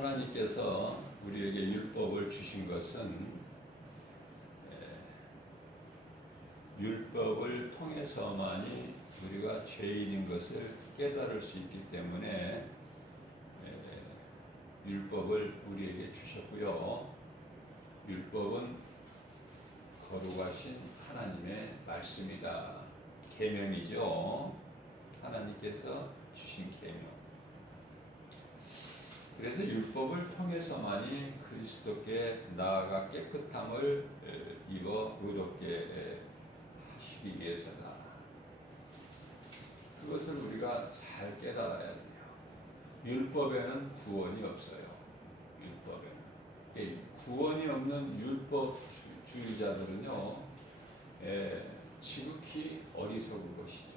하나님께서 우리에게 율법을 주신 것은 율법을 통해서만이 우리가 죄인인 것을 깨달을 수 있기 때문에 율법을 우리에게 주셨고요. 율법은 거룩하신 하나님의 말씀이다. 계명이죠. 하나님께서 주신 계명. 그래서 율법을 통해서만이 그리스도께 나아가 깨끗함을 입어 의롭게 하시기 위해서다. 그것을 우리가 잘 깨달아야 돼요. 율법에는 구원이 없어요. 율법에는. 구원이 없는 율법주의자들은요, 지극히 어리석은 것이죠.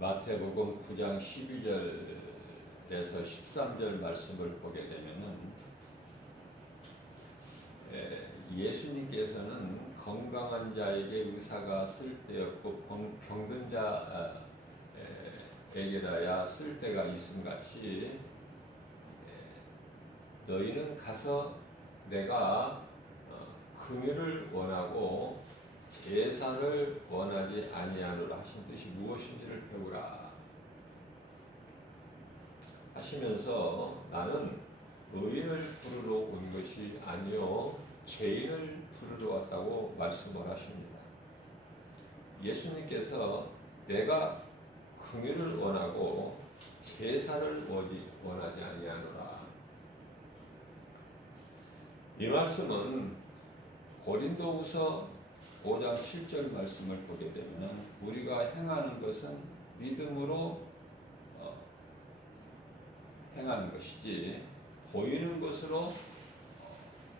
마태복음 9장 12절에서 13절 말씀을 보게 되면은 예수님께서는 건강한 자에게 의사가 쓸데없고 병든 자에게라야 쓸데가 있음같이 너희는 가서 내가 긍휼을 원하고 제사를 원하지 아니하노라 하신 뜻이 무엇인지를 배우라 하시면서 나는 의인을 부르러 온 것이 아니요 죄인을 부르러 왔다고 말씀을 하십니다. 예수님께서 내가 긍휼을 원하고 제사를 원하지 아니하노라. 이 말씀은 고린도후서 5장 7절 말씀을 보게 되면 우리가 행하는 것은 믿음으로 행하는 것이지 보이는 것으로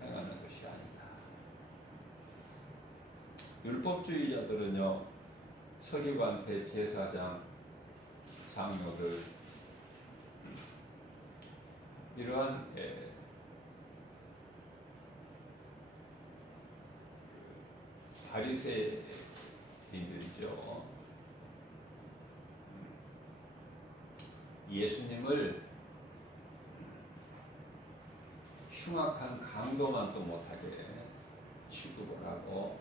행하는 것이 아니다. 율법주의자들은요, 서기관한테 제사장, 장로들 이러한 바리새인들이죠. 예수님을 흉악한 강도만 또 못하게 취급을 하고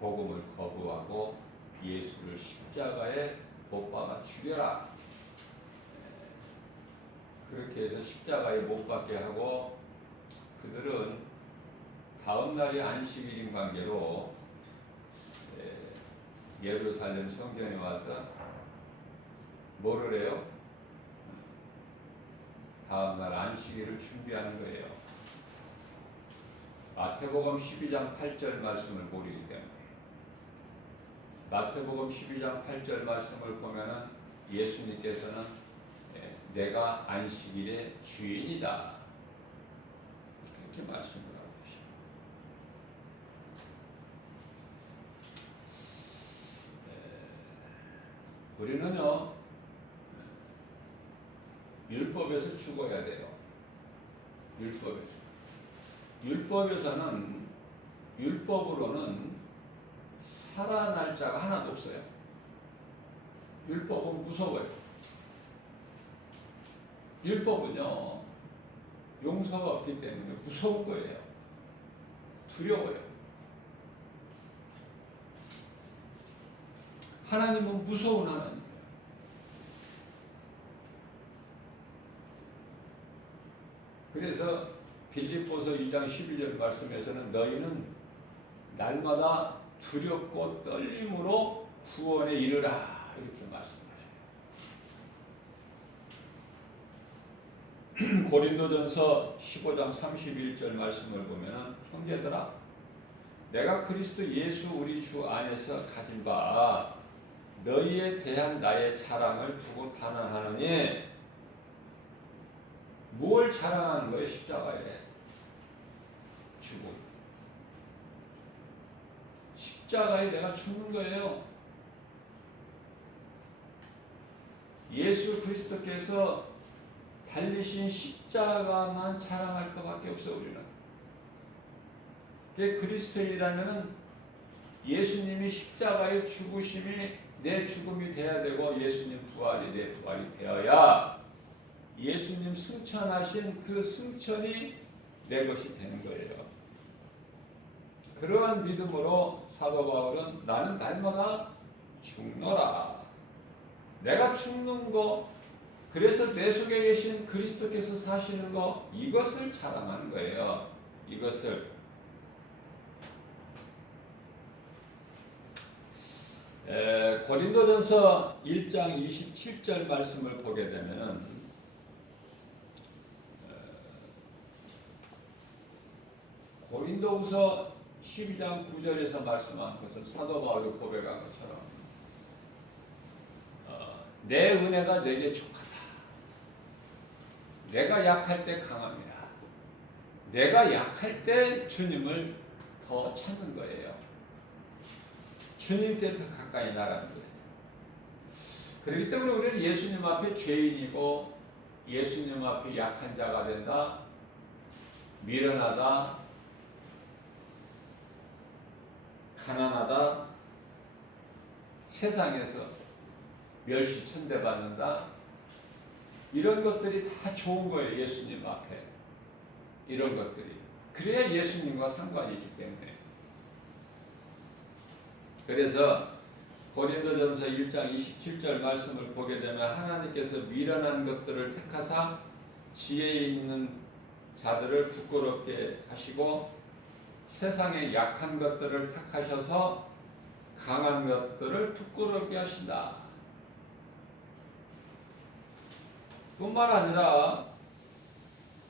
복음을 거부하고 예수를 십자가에 못 박아 죽여라. 그렇게 해서 십자가에 못 박게 하고 그들은 다음 날이 안식일인 관계로 예루살렘 성전에 와서 뭐를 해요? 다음 날 안식일을 준비하는 거예요. 마태복음 12장 8절 말씀을 보기 때문에 마태복음 12장 8절 말씀을 보면은 예수님께서는 내가 안식일의 주인이다 그렇게 말씀을 하고 계십니다. 우리는요 율법에서 죽어야 돼요. 율법으로는 살아날 자가 하나도 없어요. 율법은 무서워요. 율법은요 용서가 없기 때문에 무서운 거예요. 두려워요. 하나님은 무서운 하나님. 그래서 빌립보서 2장 12절 말씀에서는 너희는 날마다 두렵고 떨림으로 구원에 이르라 이렇게 말씀하셔요. 고린도전서 15장 31절 말씀을 보면 형제들아 내가 그리스도 예수 우리 주 안에서 가진 바 너희에 대한 나의 자랑을 두고 단언하느니 무엇을 자랑하는 거예요? 십자가에 죽음. 십자가에 내가 죽는 거예요. 예수 그리스도께서 달리신 십자가만 자랑할 것밖에 없어 우리는. 그리스도인이라면은 예수님이 십자가의 죽으심이 내 죽음이 돼야 되고 예수님 부활이 내 부활이 되어야 예수님 승천하신 그 승천이 내 것이 되는 거예요. 그러한 믿음으로 사도 바울은 나는 날마다 죽노라. 내가 죽는 거, 그래서 내 속에 계신 그리스도께서 사시는 거, 이것을 자랑하는 거예요. 이것을. 고린도전서 1장 27절 말씀을 보게 되면 고린도후서 12장 9절에서 말씀한 것을 사도 바울이 고백한 것처럼 내 은혜가 내게 족하다. 내가 약할 때 강합니다. 내가 약할 때 주님을 더 찾는 거예요. 주님 때 더 가까이 나가는 거예요. 그렇기 때문에 우리는 예수님 앞에 죄인이고 예수님 앞에 약한 자가 된다, 미련하다, 가난하다, 세상에서 멸시 천대받는다, 이런 것들이 다 좋은 거예요. 예수님 앞에 이런 것들이 그래야 예수님과 상관이 있기 때문에. 그래서 고린도전서 1장 27절 말씀을 보게 되면 하나님께서 미련한 것들을 택하사 지혜 있는 자들을 부끄럽게 하시고 세상의 약한 것들을 택하셔서 강한 것들을 부끄럽게 하신다. 뿐만 아니라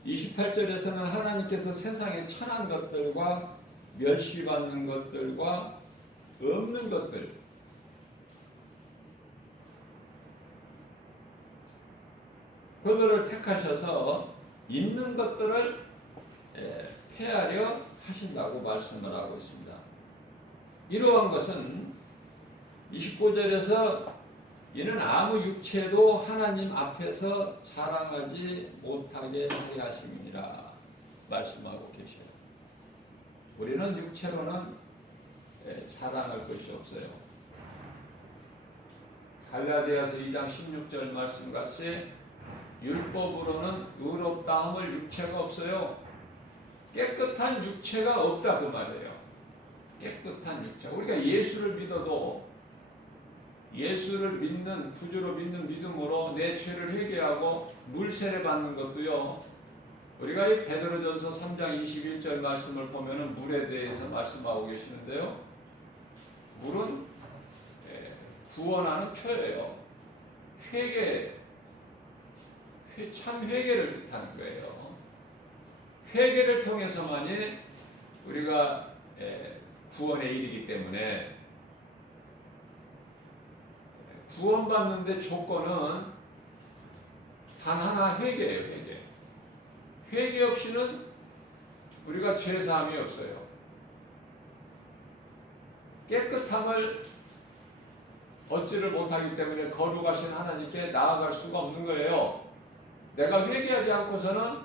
28절에서는 하나님께서 세상에 천한 것들과 멸시받는 것들과 없는 것들, 그들을 택하셔서 있는 것들을 폐하려 하신다고 말씀을 하고 있습니다. 이러한 것은 29절에서 이는 아무 육체도 하나님 앞에서 자랑하지 못하게 하게 하심이니라 말씀하고 계셔요. 우리는 육체로는 자랑할 것이 없어요. 갈라디아서 2장 16절 말씀같이 율법으로는 의롭다 함을 육체가 없어요. 깨끗한 육체가 없다 그 말이에요. 깨끗한 육체. 우리가 예수를 믿어도 예수를 믿는 구주로 믿는 믿음으로 내 죄를 회개하고 물 세례 받는 것도요. 우리가 이 베드로전서 3장 21절 말씀을 보면은 물에 대해서 말씀하고 계시는데요. 물은 구원하는 표예요. 회개, 참 회개를 뜻하는 거예요. 회개를 통해서만이 우리가 구원에 이르기 때문에 구원받는데 조건은 단 하나 회개예요. 회개. 회개 없이는 우리가 죄사함이 없어요. 깨끗함을 얻지를 못하기 때문에 거룩하신 하나님께 나아갈 수가 없는 거예요. 내가 회개하지 않고서는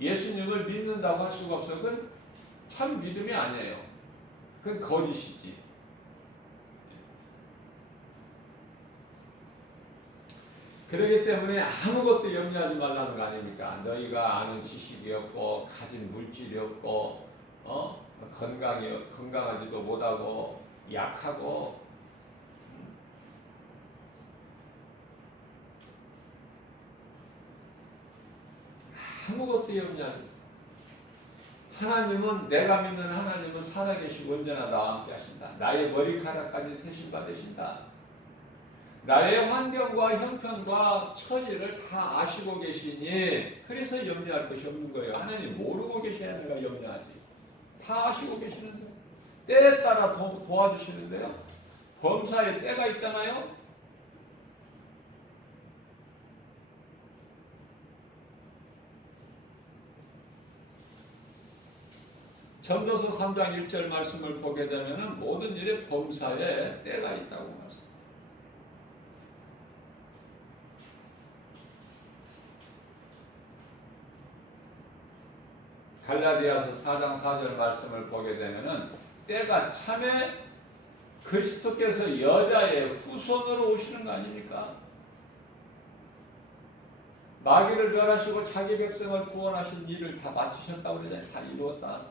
예수님을 믿는다고 할 수가 없어요. 그건 참 믿음이 아니에요. 그건 거짓이지. 그렇기 때문에 아무것도 염려하지 말라는 거 아닙니까? 너희가 아는 지식이 없고 가진 물질이 없고 건강하지도 못하고 약하고 아무것도 염려하지. 하나님은 내가 믿는 하나님은 살아계시고 언제나 나와 함께 하신다. 나의 머리카락까지 세신 받으신다. 나의 환경과 형편과 처지를 다 아시고 계시니 그래서 염려할 것이 없는 거예요. 하나님 모르고 계셔야 내가 염려하지. 다 아시고 계시는데 때에 따라 도와주시는데요. 범사에 때가 있잖아요. 전도서 3장 1절 말씀을 보게 되면 모든 일에 범사에 때가 있다고 말씀. 갈라디아서 4장 4절 말씀을 보게 되면은 때가 참에 그리스도께서 여자의 후손으로 오시는 거 아닙니까? 마귀를 멸하시고 자기 백성을 구원하신 일을 다 마치셨다고 그러잖아요. 다 이루었다.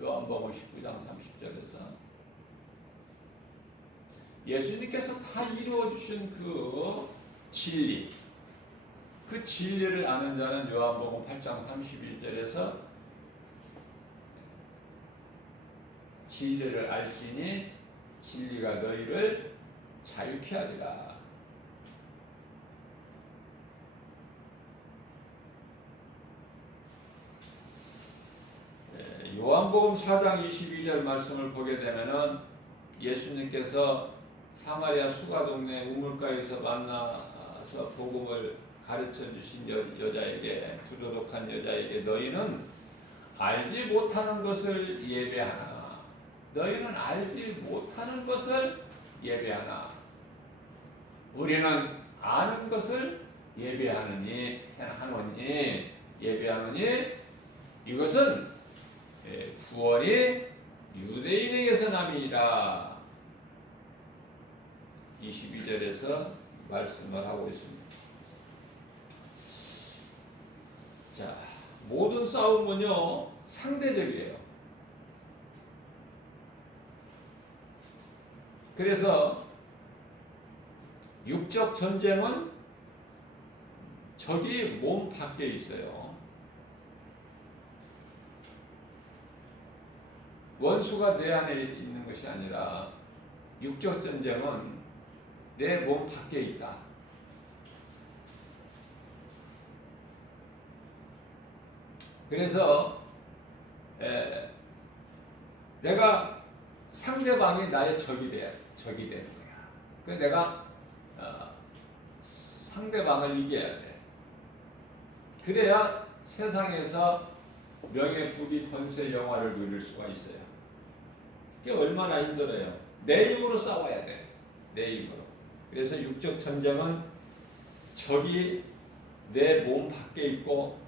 요한복음 19장 30절에서 예수님께서 다 이루어주신 그 진리, 그 진리를 아는 자는 요한복음 8장 31절에서 진리를 알지니 진리가 너희를 자유케 하리라. 요한복음 4장 22절 말씀을 보게 되면은 예수님께서 사마리아 수가 동네 우물가에서 만나서 복음을 가르쳐 주신 여자에게, 부도덕한 여자에게 너희는 알지 못하는 것을 예배하나, 너희는 알지 못하는 것을 예배하나, 우리는 아는 것을 예배하느니 이것은 구원이 유대인에게서 남이니라. 22절에서 말씀을 하고 있습니다. 자, 모든 싸움은요 상대적이에요. 그래서 육적 전쟁은 적이 몸 밖에 있어요. 원수가 내 안에 있는 것이 아니라 육적 전쟁은 내 몸 밖에 있다. 그래서 내가 상대방이 나의 적이 되는 거야. 그래서 내가 상대방을 이겨야 돼. 그래야 세상에서 명예, 부귀, 권세, 영화를 누릴 수가 있어요. 그게 얼마나 힘들어요. 내 힘으로 싸워야 돼. 내 힘으로. 그래서 육적 전쟁은 적이 내 몸 밖에 있고,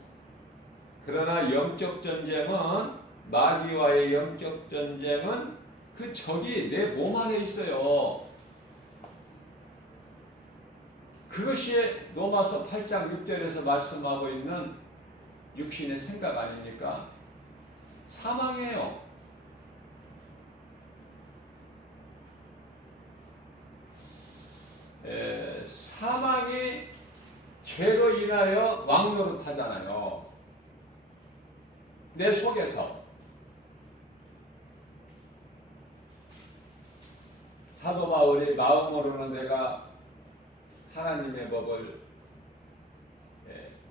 그러나 영적 전쟁은, 마귀와의 영적 전쟁은 그 적이 내 몸 안에 있어요. 그것이 로마서 8장 6절에서 말씀하고 있는 육신의 생각 아닙니까? 사망이에요. 사망이 죄로 인하여 왕노릇하잖아요. 내 속에서. 사도 바울이 마음으로는 내가 하나님의 법을,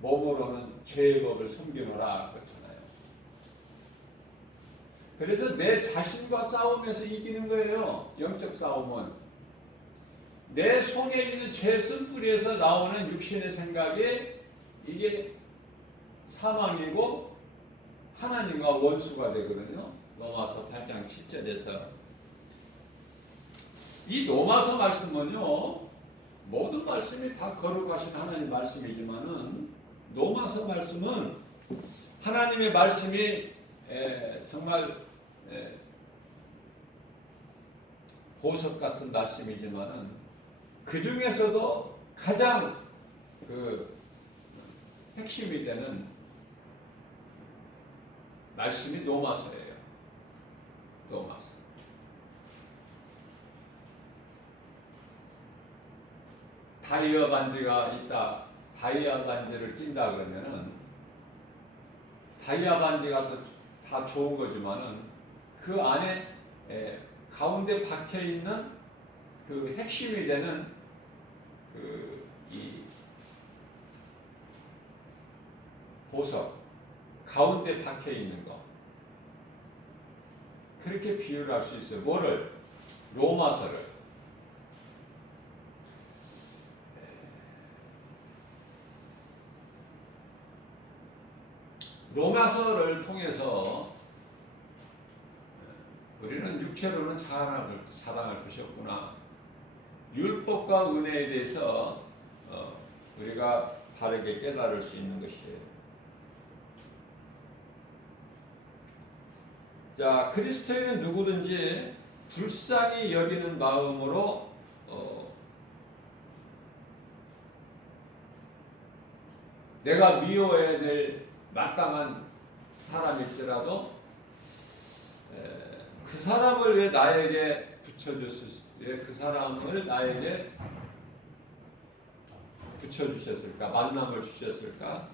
몸으로는 죄의 법을 숨기노라 그렇잖아요. 그래서 내 자신과 싸우면서 이기는 거예요. 영적 싸움은. 내 속에 있는 죄 쓴뿌리에서 나오는 육신의 생각이 이게 사망이고 하나님과 원수가 되거든요. 로마서 8장 7절에서. 이 로마서 말씀은요, 모든 말씀이 다 거룩하신 하나님 말씀이지만은 로마서 말씀은 하나님의 말씀이 정말 보석 같은 말씀이지만은 그 중에서도 가장 그 핵심이 되는 말씀이 로마서예요. 로마서. 다이아 반지가 있다. 다이아 반지를 낀다 그러면은 다이아 반지가 다 좋은 거지만은 그 안에 가운데 박혀 있는 그 핵심이 되는 이 보석 가운데 박혀 있는 거, 그렇게 비유를 할 수 있어요. 뭐를? 로마서를. 로마서를 통해서 우리는 육체로는 자랑할 것이 없구나. 율법과 은혜에 대해서 우리가 바르게 깨달을 수 있는 것이에요. 자, 그리스도인은 누구든지 불쌍히 여기는 마음으로 내가 미워해야 될 마땅한 사람일지라도 그 사람을 왜 나에게 그 사람을 나에게 붙여주셨을까? 만남을 주셨을까?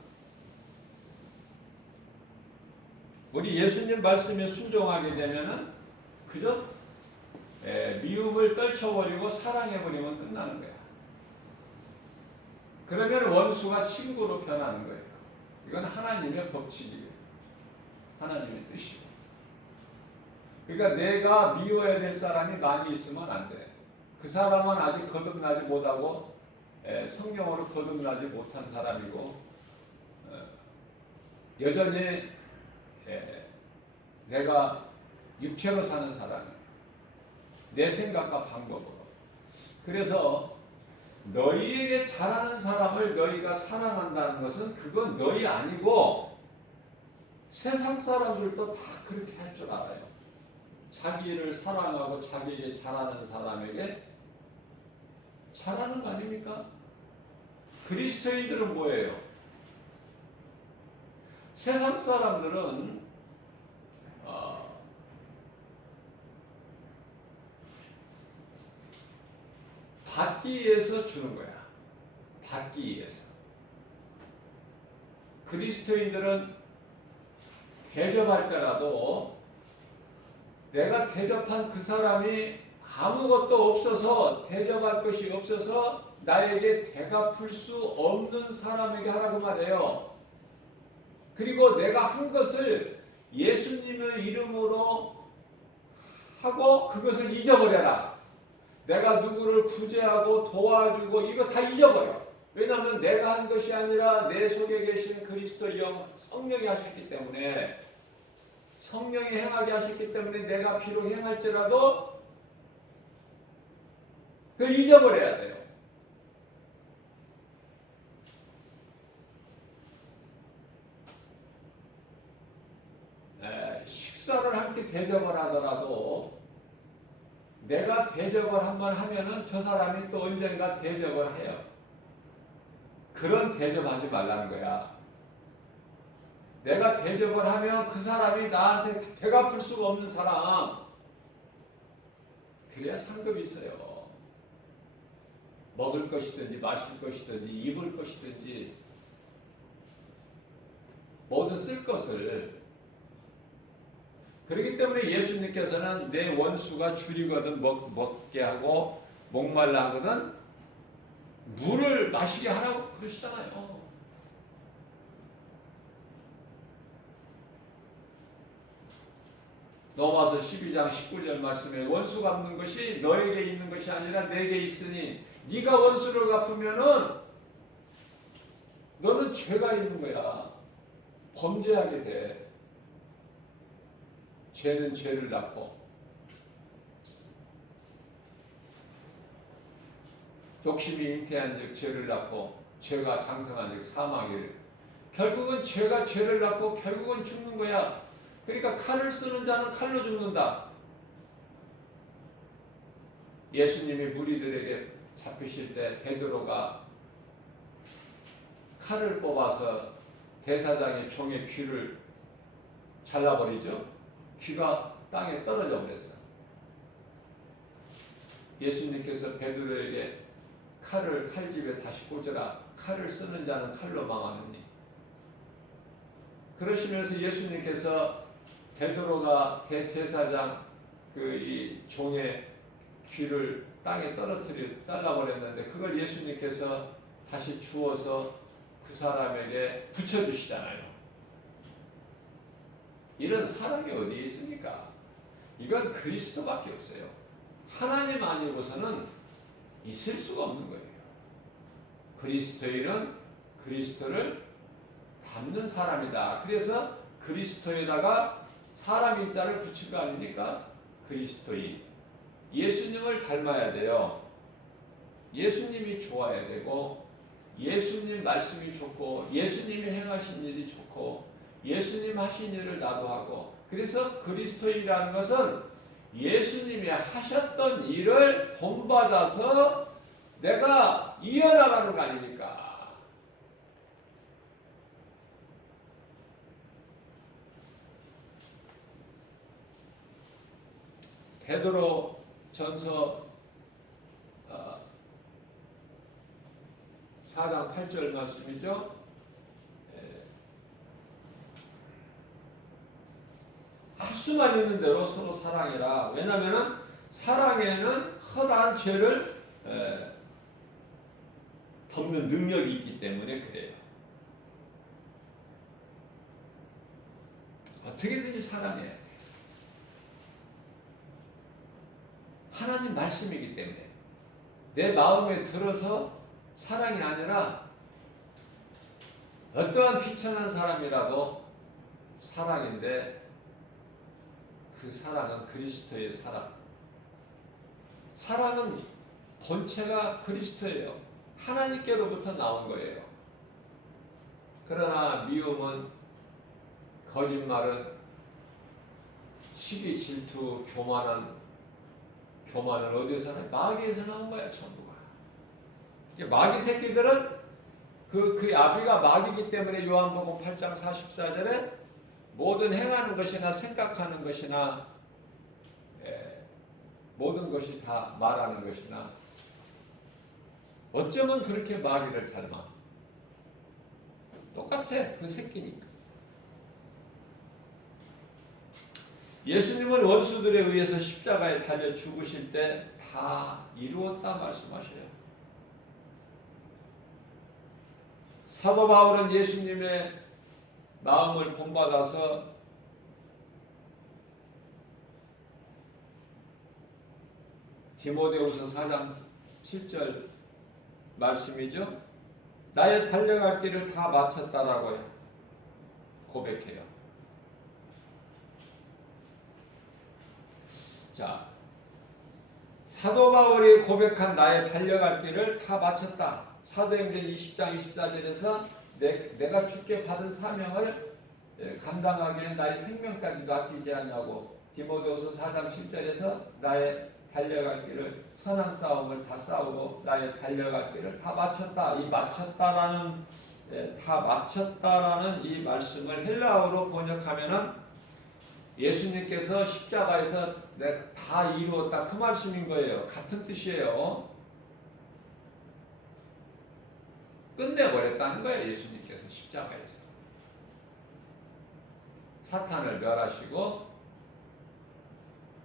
우리 예수님 말씀에 순종하게 되면은 그저 미움을 떨쳐버리고 사랑해버리면 끝나는 거야. 그러면 원수가 친구로 변하는 거예요. 이건 하나님의 법칙이에요. 하나님의 뜻이고. 그러니까 내가 미워해야 될 사람이 많이 있으면 안 돼. 그 사람은 아직 거듭나지 못하고 성경으로 거듭나지 못한 사람이고 여전히 내가 육체로 사는 사람이에요. 내 생각과 방법으로. 그래서 너희에게 잘하는 사람을 너희가 사랑한다는 것은 그건 너희 아니고 세상 사람들도 다 그렇게 할 줄 알아요. 자기를 사랑하고 자기에게 잘하는 사람에게 잘하는 거 아닙니까? 그리스도인들은 뭐예요? 세상 사람들은 받기 위해서 주는 거야. 받기 위해서. 그리스도인들은 대접할 때라도 내가 대접한 그 사람이 아무것도 없어서 대접할 것이 없어서 나에게 되갚을 수 없는 사람에게 하라고 말해요. 그리고 내가 한 것을 예수님의 이름으로 하고 그것을 잊어버려라. 내가 누구를 구제하고 도와주고 이거 다 잊어버려. 왜냐하면 내가 한 것이 아니라 내 속에 계신 그리스도 영 성령이 하셨기 때문에 성령이 행하게 하셨기 때문에 내가 비록 행할지라도 그걸 잊어버려야 돼요. 식사를 함께 대접을 하더라도 내가 대접을 한번 하면은 저 사람이 또 언젠가 대접을 해요. 그런 대접하지 말라는 거야. 내가 대접을 하면 그 사람이 나한테 되갚을 수가 없는 사람. 그래야 상급이 있어요. 먹을 것이든지 마실 것이든지 입을 것이든지 모든 쓸 것을. 그렇기 때문에 예수님께서는 내 원수가 줄이거든 먹게 하고 목말라 하거든 물을 마시게 하라고 그러시잖아요. 로마서 12장 19절 말씀에 원수 갚는 것이 너에게 있는 것이 아니라 내게 있으니 네가 원수를 갚으면은 너는 죄가 있는 거야. 범죄하게 돼. 죄는 죄를 낳고 욕심이 잉태한 즉 죄를 낳고 죄가 장성한 즉 사망이래. 결국은 죄가 죄를 낳고 결국은 죽는 거야. 그러니까 칼을 쓰는 자는 칼로 죽는다. 예수님이 무리들에게 잡히실 때 베드로가 칼을 뽑아서 대사장의 총의 귀를 잘라버리죠. 귀가 땅에 떨어져 버렸어. 예수님께서 베드로에게 칼을 칼집에 다시 꽂으라. 칼을 쓰는 자는 칼로 망하느니. 그러시면서 예수님께서 베드로가 대제사장 이 종의 귀를 땅에 잘라버렸는데 그걸 예수님께서 다시 주워서 그 사람에게 붙여주시잖아요. 이런 사람이 어디 있습니까? 이건 그리스도밖에 없어요. 하나님 아니고서는 있을 수가 없는 거예요. 그리스도인은 그리스도를 닮는 사람이다. 그래서 그리스도에다가 사람 인자를 붙인 거 아닙니까? 그리스도인. 예수님을 닮아야 돼요. 예수님이 좋아야 되고 예수님 말씀이 좋고 예수님이 행하신 일이 좋고 예수님 하신 일을 나도 하고. 그래서 그리스도인이라는 것은 예수님이 하셨던 일을 본받아서 내가 이어나가는 거 아닙니까? 베드로 전서 4장 8절 말씀이죠. 할 수만 있는 대로 서로 사랑해라. 왜냐하면 사랑에는 허다한 죄를 덮는 능력이 있기 때문에 그래요. 어떻게든지 사랑해야 돼요. 하나님 말씀이기 때문에 내 마음에 들어서 사랑이 아니라 어떠한 비천한 사람이라도 사랑인데 그 사랑은 그리스도의 사랑. 사랑은 본체가 그리스도예요. 하나님께로부터 나온 거예요. 그러나 미움은, 거짓말은, 시기, 질투, 교만은 어디서 나요? 마귀에서 나온 거야, 전부가. 마귀 새끼들은 그 아비가 마귀이기 때문에 요한복음 8장 44절에 모든 행하는 것이나 생각하는 것이나 모든 것이 다 말하는 것이나 어쩌면 그렇게 마귀를 닮아. 똑같아. 그 새끼니까. 예수님은 원수들에 의해서 십자가에 달려 죽으실 때 다 이루었다 말씀하셔요. 사도 바울은 예수님의 마음을 본받아서 디모데후서 4장 7절 말씀이죠. 나의 달려갈 길을 다 마쳤다라고 고백해요. 자, 사도 바울이 고백한 나의 달려갈 길을 다 마쳤다. 사도행전 20장 24절에서 내가 주께 받은 사명을 감당하기 위해 나의 생명까지도 아끼지 않냐고, 디모데후서 4장 10절에서 나의 달려갈 길을, 선한 싸움을 다 싸우고 나의 달려갈 길을 다 마쳤다. 이 마쳤다라는 다 마쳤다라는 이 말씀을 헬라어로 번역하면은 예수님께서 십자가에서 내가 다 이루었다 그 말씀인 거예요. 같은 뜻이에요. 끝내버렸다는 거예요. 예수님께서 십자가에서 사탄을 멸하시고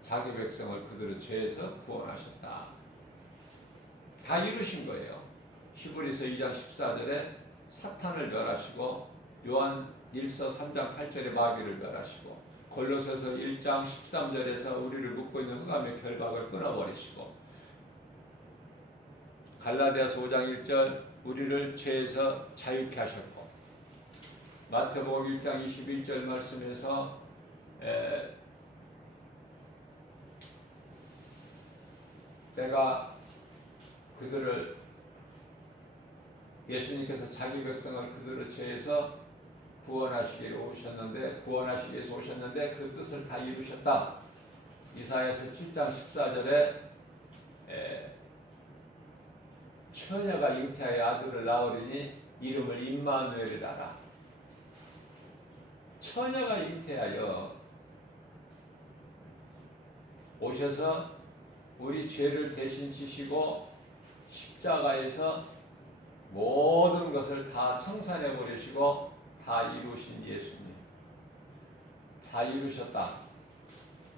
자기 백성을 그들의 죄에서 구원하셨다. 다 이루신 거예요. 히브리서 2장 14절에 사탄을 멸하시고, 요한 1서 3장 8절에 마귀를 멸하시고, 골로새서 1장 13절에서 우리를 묶고 있는 흑암의 결박을 끊어버리시고, 갈라디아서 5장 1절 우리를 죄에서 자유케 하셨고, 마태복음 1장 21절 말씀에서 내가 그들을, 예수님께서 자기 백성을 그들의 죄에서 구원하시기 위해서 오셨는데 그 뜻을 다 이루셨다. 이사야서 7장 14절에 처녀가 잉태하여 아들을 낳으리니 이름을 임마누엘이라. 처녀가 잉태하여 오셔서 우리 죄를 대신 지시고 십자가에서 모든 것을 다 청산해 버리시고 다 이루신 예수님. 다 이루셨다.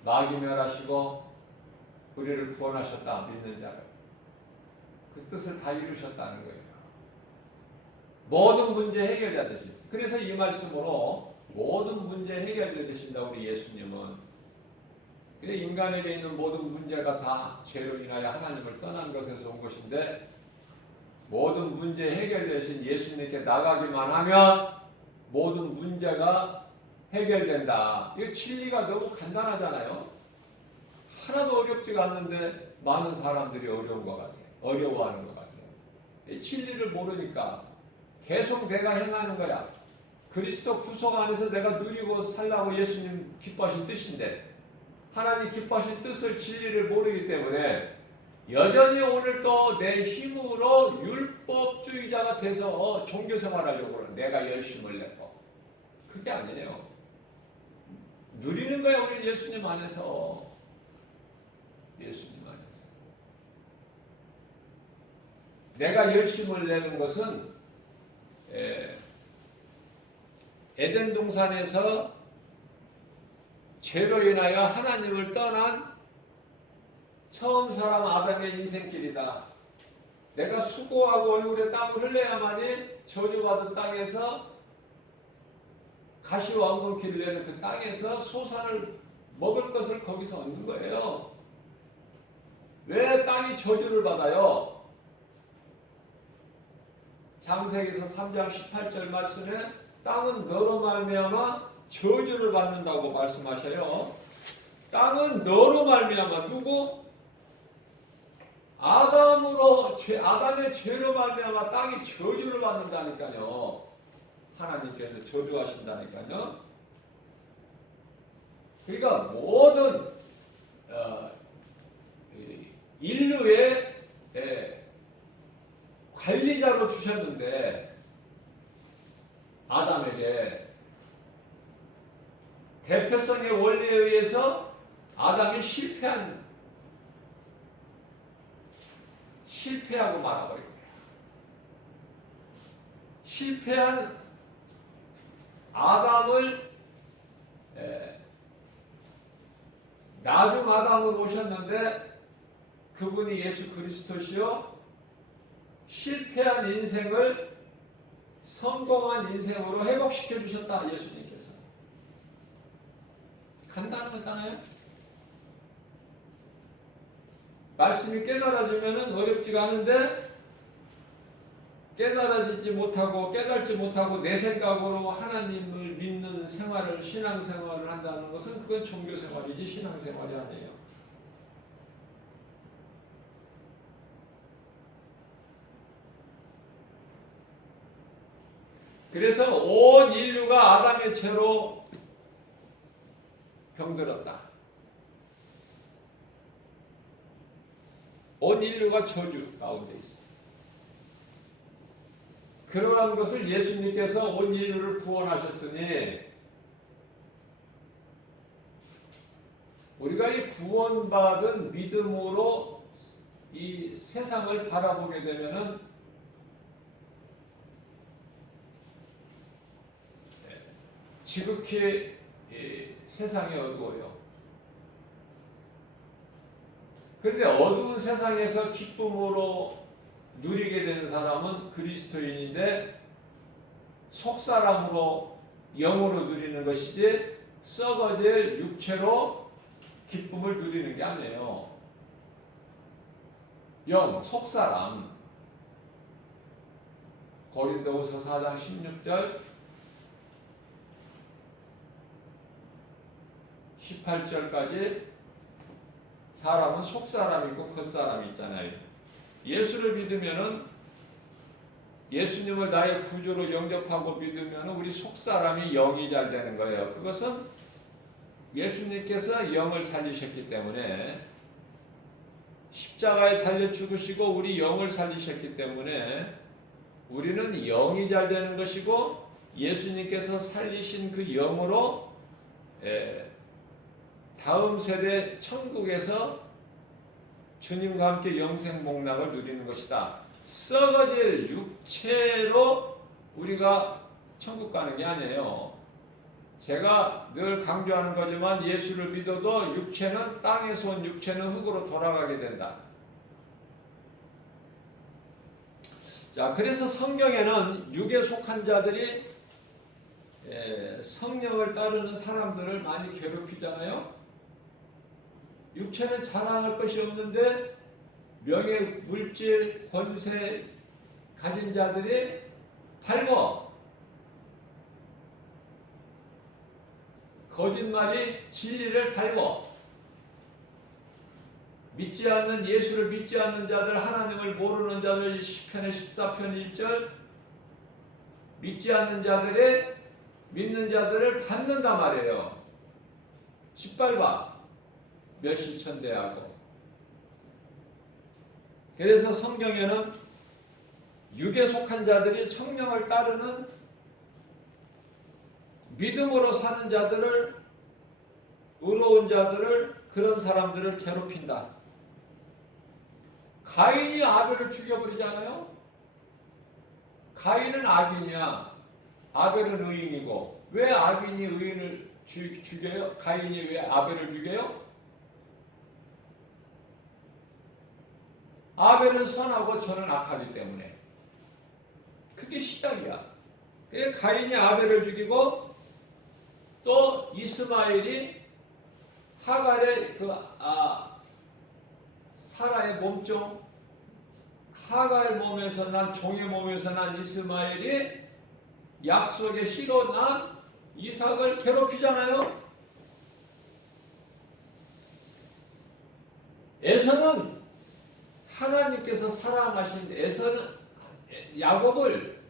마귀 멸하시고 우리를 구원하셨다. 믿는 자를. 그 뜻을 다 이루셨다는 거예요. 모든 문제 해결자되신. 그래서 이 말씀으로 모든 문제 해결되신다 우리 예수님은. 그래 인간에게 있는 모든 문제가 다 죄로 인하여 하나님을 떠난 것에서 온 것인데, 모든 문제 해결되신 예수님께 나가기만 하면 모든 문제가 해결된다. 이 진리가 너무 간단하잖아요. 하나도 어렵지가 않는데 많은 사람들이 어려운 것 같아요. 어려워하는 것 같아요. 이 진리를 모르니까 계속 내가 행하는 거야. 그리스도 구속 안에서 내가 누리고 살라고 예수님 기뻐하신 뜻인데, 하나님 기뻐하신 뜻을 진리를 모르기 때문에 여전히 오늘도 내 힘으로 율법주의자가 돼서 종교 생활하려고 그래. 내가 열심을 내고. 그게 아니에요. 누리는 거야 우리 예수님 안에서. 예수님 안에서. 내가 열심을 내는 것은 에덴 동산에서 죄로 인하여 하나님을 떠난 처음 사람 아담의 인생길이다. 내가 수고하고 얼굴에 땀을 흘려야만이 저주받은 땅에서 가시와 엉겅퀴를 내는 그 땅에서 소산을 먹을 것을 거기서 얻는 거예요. 왜 땅이 저주를 받아요? 창세기서 3장 18절 말씀에 땅은 너로 말미암아 저주를 받는다고 말씀하셔요. 땅은 너로 말미암아 누구? 아담의 죄로 말미암아 땅이 저주를 받는다니까요. 하나님께서 저주하신다니까요. 그러니까 모든 인류의 관리자로 주셨는데 아담에게 대표성의 원리에 의해서 아담이 실패하고 말아버린 거예요. 실패한 아담을 나중 아담으로 오셨는데 그분이 예수 그리스도시요 실패한 인생을 성공한 인생으로 회복시켜 주셨다. 예수님께서. 간단하잖아요. 말씀이 깨달아지면 어렵지가 않은데 깨달아지지 못하고 깨달지 못하고 내 생각으로 하나님을 믿는 생활을 신앙생활을 한다는 것은 그건 종교생활이지 신앙생활이 아니에요. 그래서 온 인류가 아담의 죄로 병들었다. 온 인류가 저주 가운데 있어. 그러한 것을 예수님께서 온 인류를 구원하셨으니 우리가 이 구원받은 믿음으로 이 세상을 바라보게 되면은 지극히 세상이 어두워요. 그런데 어두운 세상에서 기쁨으로 누리게 되는 사람은 그리스도인인데 속사람으로 영으로 누리는 것이지 썩어질 육체로 기쁨을 누리는 게 아니에요. 영, 속사람. 고린도후서 4장 16절 18절까지 사람은 속사람이 있고 겉사람이 있잖아요. 예수를 믿으면은 예수님을 나의 구주로 영접하고 믿으면은 우리 속사람이 영이 잘 되는 거예요. 그것은 예수님께서 영을 살리셨기 때문에 십자가에 달려 죽으시고 우리 영을 살리셨기 때문에 우리는 영이 잘 되는 것이고 예수님께서 살리신 그 영으로 다음 세대 천국에서 주님과 함께 영생 복락을 누리는 것이다. 썩어질 육체로 우리가 천국 가는 게 아니에요. 제가 늘 강조하는 거지만 예수를 믿어도 육체는 땅에서 온 육체는 흙으로 돌아가게 된다. 자, 그래서 성경에는 육에 속한 자들이 성령을 따르는 사람들을 많이 괴롭히잖아요. 육체는 자랑할 것이 없는데 명예, 물질, 권세 가진 자들이 밟어. 거짓말이 진리를 밟어. 믿지 않는 예수를 믿지 않는 자들, 하나님을 모르는 자들, 시편의 14편 1절 믿지 않는 자들이 믿는 자들을 밟는단 말이에요. 짓밟아. 멸시천대하고. 그래서 성경에는 육에 속한 자들이 성령을 따르는 믿음으로 사는 자들을, 의로운 자들을, 그런 사람들을 괴롭힌다. 가인이 아벨을 죽여버리잖아요. 가인은 악인이야. 아벨은 의인이고. 왜 악인이 의인을 죽여요? 가인이 왜 아벨을 죽여요? 아벨은 선하고 저는 악하기 때문에. 그게 시작이야. 가인이 아벨을 죽이고 또 이스마엘이 하갈의 사라의 몸종, 하갈 몸에서 난, 종의 몸에서 난 이스마엘이 약속의 씨로 난 이삭을 괴롭히잖아요. 에서는 하나님께서 사랑하신 야곱을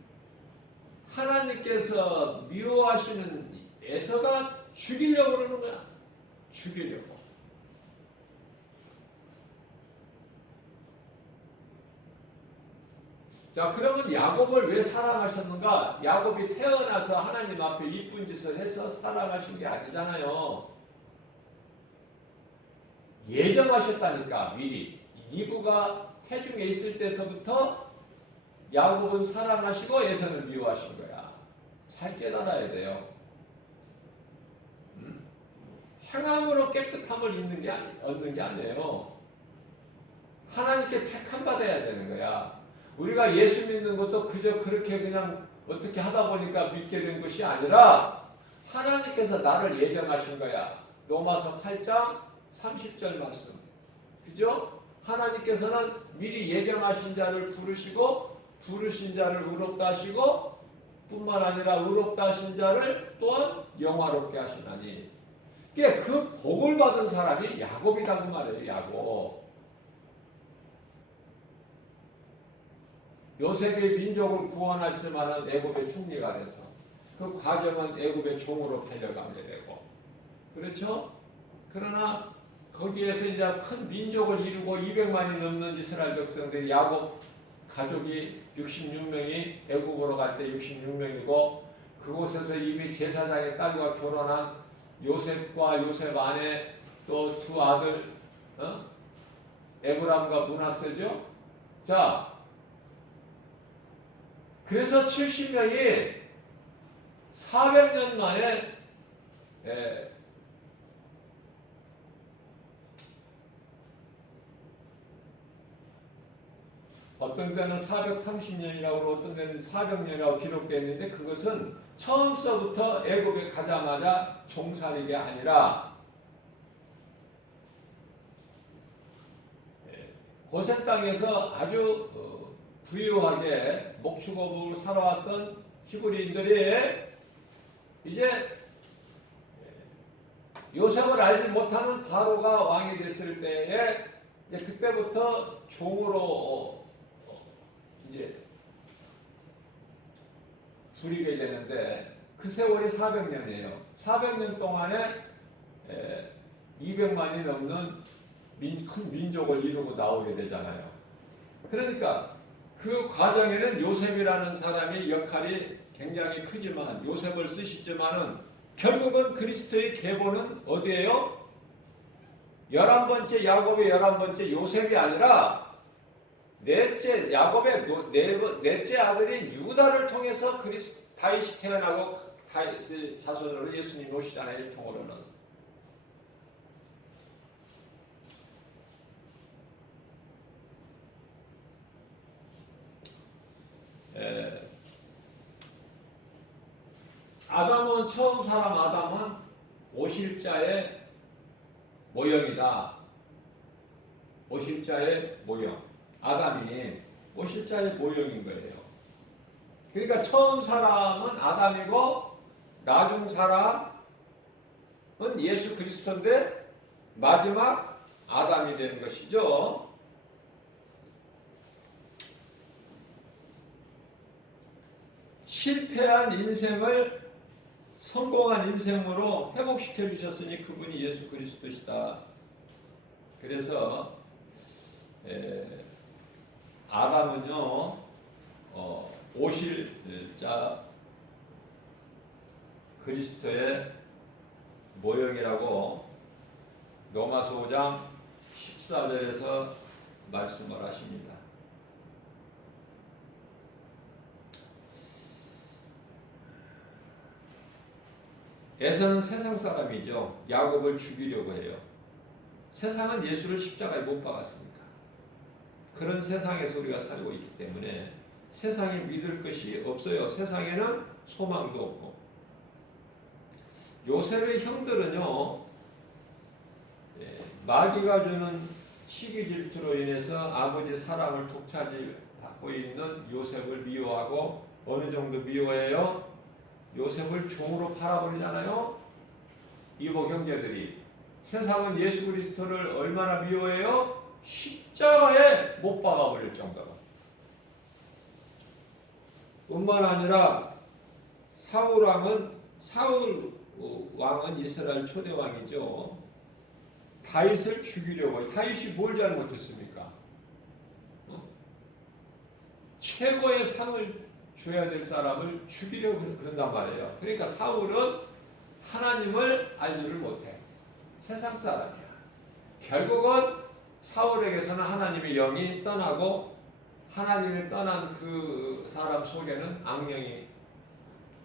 하나님께서 미워하시는 에서가 죽이려고 그러는 거야. 죽이려고. 자, 그러면 야곱을 왜 사랑하셨는가? 야곱이 태어나서 하나님 앞에 이쁜 짓을 해서 사랑하신 게 아니잖아요. 예정하셨다니까, 미리. 이브가 태중에 있을 때서부터 야곱은 사랑하시고 에서는 미워하신 거야. 잘 깨달아야 돼요. 행함으로 깨끗함을 얻는 게 아니에요. 하나님께 택함 받아야 되는 거야. 우리가 예수 믿는 것도 그저 그렇게 그냥 어떻게 하다 보니까 믿게 된 것이 아니라 하나님께서 나를 예정하신 거야. 로마서 8장 30절 말씀. 그죠? 하나님께서는 미리 예정하신 자를 부르시고 부르신 자를 의롭다 하시고 뿐만 아니라 의롭다 하신 자를 또한 영화롭게 하시나니. 그 복을 받은 사람이 야곱이다 그 말이에요. 야곱. 요셉이 민족을 구원했지만 애굽의 총리가 돼서 그 과정은 애굽의 종으로 팔려가게 되고, 그렇죠? 그러나 거기에서 이제 큰 민족을 이루고 200만이 넘는 이스라엘 백성들이, 야곱 가족이 66명이 애굽으로 갈 때 66명이고, 그곳에서 이미 제사장의 딸과 결혼한 요셉과 요셉 아내 또 두 아들, 에브람과 므낫세죠. 자, 그래서 70명이 400년 만에 어떤 데는 430년이라고 어떤 데는 400년이라고 기록되어 있는데, 그것은 처음서부터 애굽에 가자마자 종살이가 아니라 고센 땅에서 아주 부유하게 목축업을 살아왔던 히브리인들이 이제 요셉을 알지 못하는 바로가 왕이 됐을 때에 이제 그때부터 종으로 이제 부리게 되는데, 그 세월이 400년이에요. 400년 동안에 200만이 넘는 큰 민족을 이루고 나오게 되잖아요. 그러니까 그 과정에는 요셉이라는 사람의 역할이 굉장히 크지만, 요셉을 쓰시지만은 결국은 그리스도의 계보는 어디예요? 11번째 야곱의 11번째 요셉이 아니라 넷째 야곱의 넷째 아들인 유다를 통해서 다윗이 태어나고 다윗의 자손으로 예수님 오시잖아요. 일통으로는. 아담은, 처음 사람 아담은 오실자의 모형이다. 오실자의 모형. 아담이 오실자의 모형인 거예요. 그러니까 처음 사람은 아담이고 나중 사람은 예수 그리스도인데 마지막 아담이 되는 것이죠. 실패한 인생을 성공한 인생으로 회복시켜 주셨으니 그분이 예수 그리스도시다. 그래서 아담은요 오실자 그리스도의 모형이라고 로마서 5장 14절에서 말씀을 하십니다. 에서는 세상 사람이죠. 야곱을 죽이려고 해요. 세상은 예수를 십자가에 못 박았습니까? 그런 세상에서 우리가 살고 있기 때문에 세상에 믿을 것이 없어요. 세상에는 소망도 없고. 요셉의 형들은요, 마귀가 주는 시기 질투로 인해서 아버지 사랑을 독차지받고 있는 요셉을 미워하고, 어느 정도 미워해요? 요셉을 종으로 팔아버리잖아요. 이복 형제들이. 세상은 예수 그리스도를 얼마나 미워해요? 십자가에 못 박아버릴 정도로. 뿐만 아니라 사울 왕은 이스라엘 초대 왕이죠. 다윗을 죽이려고. 다윗이 뭘 잘못했습니까? 최고의 상을 줘야 될 사람을 죽이려고 그런단 말이에요. 그러니까 사울은 하나님을 알지를 못해. 세상 사람이야. 결국은 사울에게서는 하나님의 영이 떠나고, 하나님이 떠난 그 사람 속에는 악령이,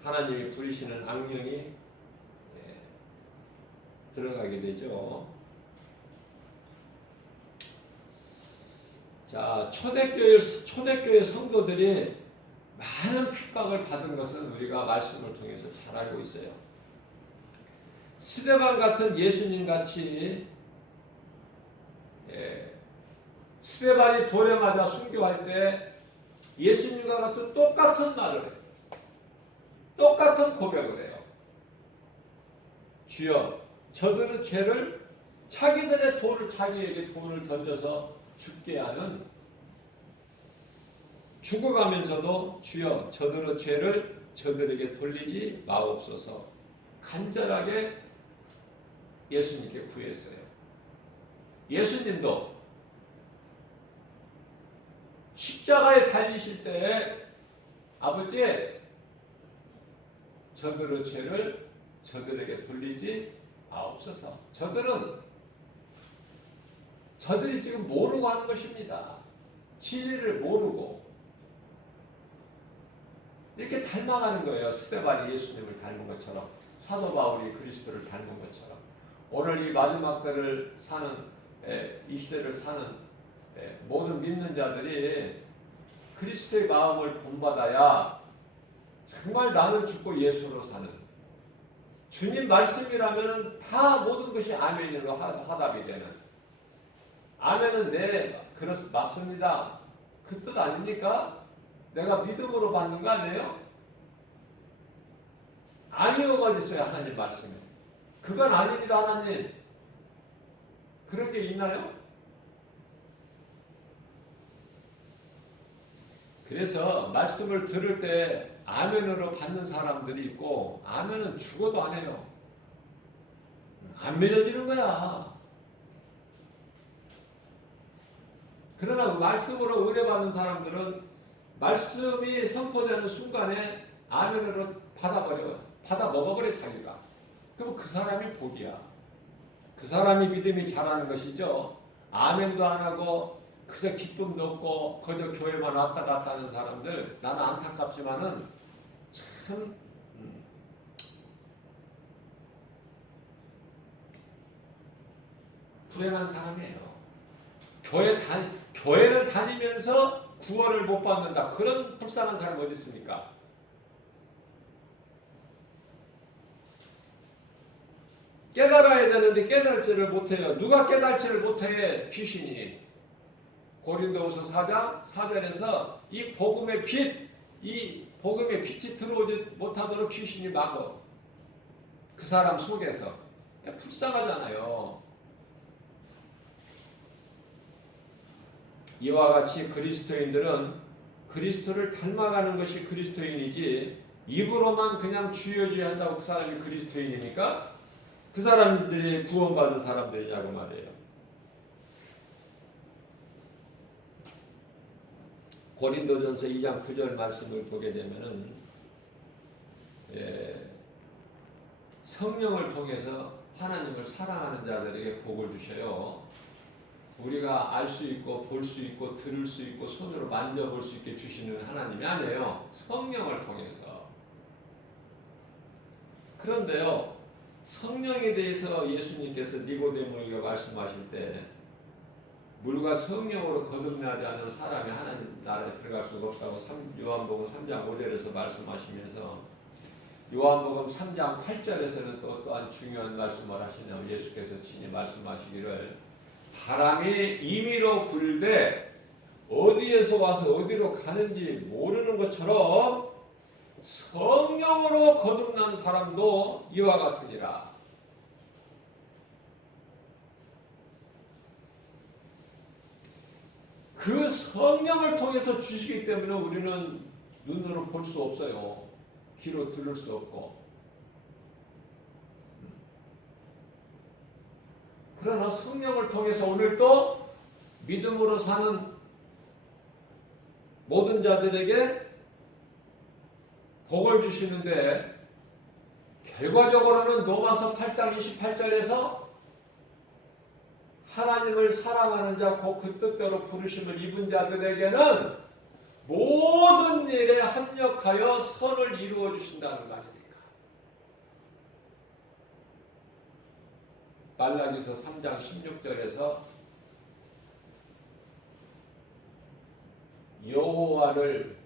하나님이 부리시는 악령이 들어가게 되죠. 자, 초대교회 성도들이 많은 핍박을 받은 것은 우리가 말씀을 통해서 잘 알고 있어요. 스데반 같은 예수님 같이 스데반이 돌에 맞아 순교할 때 예수님과 같은 똑같은 말을 해요. 똑같은 고백을 해요. 주여, 저들의 죄를, 자기들의 자기에게 돈을 던져서 죽게 하는, 죽어가면서도 주여 저들의 죄를 저들에게 돌리지 마옵소서 간절하게 예수님께 구했어요. 예수님도 십자가에 달리실 때 아버지 저들의 죄를 저들에게 돌리지 마옵소서. 저들이 지금 모르고 하는 것입니다. 진리를 모르고 이렇게 닮아가는 거예요. 스데반이 예수님을 닮은 것처럼, 사도 바울이 그리스도를 닮은 것처럼. 오늘 이 마지막 때를 사는, 이 시대를 사는 모든 믿는 자들이 그리스도의 마음을 본받아야 정말 나는 죽고 예수로 사는, 주님 말씀이라면 다 모든 것이 아멘으로 화답이 되는, 아멘은 맞습니다, 그 뜻 아닙니까? 내가 믿음으로 받는 거 아니에요? 아니오가 있어요. 하나님 말씀에. 그건 아닙니다. 하나님. 그런 게 있나요? 그래서 말씀을 들을 때 아멘으로 받는 사람들이 있고, 아멘은 죽어도 안 해요. 안 믿어지는 거야. 그러나 말씀으로 의뢰받는 사람들은 말씀이 선포되는 순간에 아멘으로 받아버려요. 받아 먹어버려 자기가. 그럼 그 사람이 복이야. 그 사람이 믿음이 자라는 것이죠. 아멘도 안 하고 그저 기쁨도 없고 그저 교회만 왔다 갔다 하는 사람들, 나는 안타깝지만은 참 불행한 사람이에요. 교회는 다니면서 구원을 못 받는다. 그런 불쌍한 사람이 어디 있습니까? 깨달아야 되는데 깨달지를 못해요. 누가 깨달지를 못해? 귀신이. 고린도후서 4장 4절에서 이 복음의 빛이 들어오지 못하도록 귀신이 막어. 그 사람 속에서. 불쌍하잖아요. 이와 같이 그리스도인들은 그리스도를 닮아가는 것이 그리스도인이지, 입으로만 그냥 주여 한다고 그 사람이 그리스도인입니까? 그 사람들이 구원받은 사람들이냐고 말이에요. 고린도전서 2장 9절 말씀을 보게 되면은 성령을 통해서 하나님을 사랑하는 자들에게 복을 주셔요. 우리가 알 수 있고 볼 수 있고 들을 수 있고 손으로 만져볼 수 있게 주시는 하나님이 아니에요. 성령을 통해서. 그런데요, 성령에 대해서 예수님께서 니고데모에게 말씀하실 때 물과 성령으로 거듭나지 않은 사람이 하나님 나라에 들어갈 수가 없다고 요한복음 3장 5절에서 말씀하시면서 요한복음 3장 8절에서는 또한 중요한 말씀을 하시냐고 예수께서 친히 말씀하시기를 바람이 임의로 불되 어디에서 와서 어디로 가는지 모르는 것처럼 성령으로 거듭난 사람도 이와 같으니라. 그 성령을 통해서 주시기 때문에 우리는 눈으로 볼 수 없어요. 귀로 들을 수 없고. 그러나 성령을 통해서 오늘도 믿음으로 사는 모든 자들에게 복을 주시는데 결과적으로는 로마서 8장 28절에서 하나님을 사랑하는 자, 곧 그 뜻대로 부르심을 입은 자들에게는 모든 일에 합력하여 선을 이루어 주신다는 거 아닙니까? 말라기서 3장 16절에서 여호와를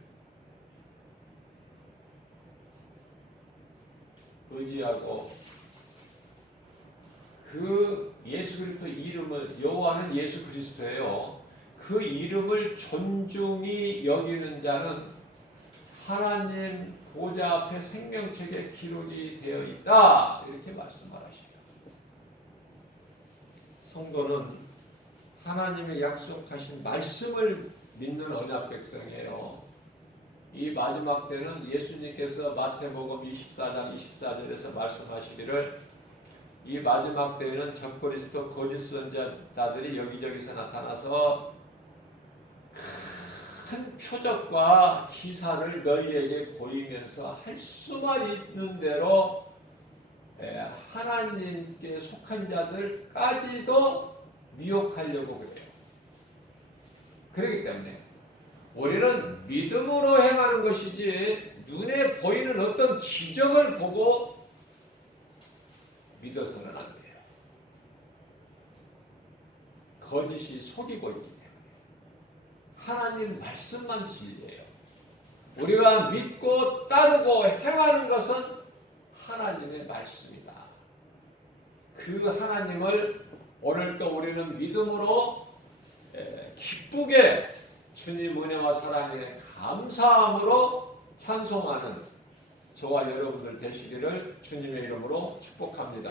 의지하고 그 예수 그리스도 이름을, 여호와는 예수 그리스도예요. 그 이름을 존중히 여기는 자는 하나님 보좌 앞에 생명책에 기록이 되어 있다. 이렇게 말씀하십니다. 성도는 하나님의 약속하신 말씀을 믿는 언약 백성이에요. 이 마지막 때는 예수님께서 마태복음 24장 24절에서 말씀하시기를 이 마지막 때에는 적그리스도 거짓 선지자들이 여기저기서 나타나서 큰 표적과 기사를 너희에게 보이면서 할 수만 있는 대로 하나님께 속한 자들까지도 미혹하려고 그래요. 그렇기 때문에 우리는 믿음으로 행하는 것이지 눈에 보이는 어떤 기적을 보고 믿어서는 안 돼요. 거짓이 속이고 있기 때문에 하나님 말씀만 진리예요. 우리가 믿고 따르고 행하는 것은 하나님의 말씀이다. 그 하나님을 오늘도 우리는 믿음으로 기쁘게 주님 은혜와 사랑에 감사함으로 찬송하는 저와 여러분들 되시기를 주님의 이름으로 축복합니다.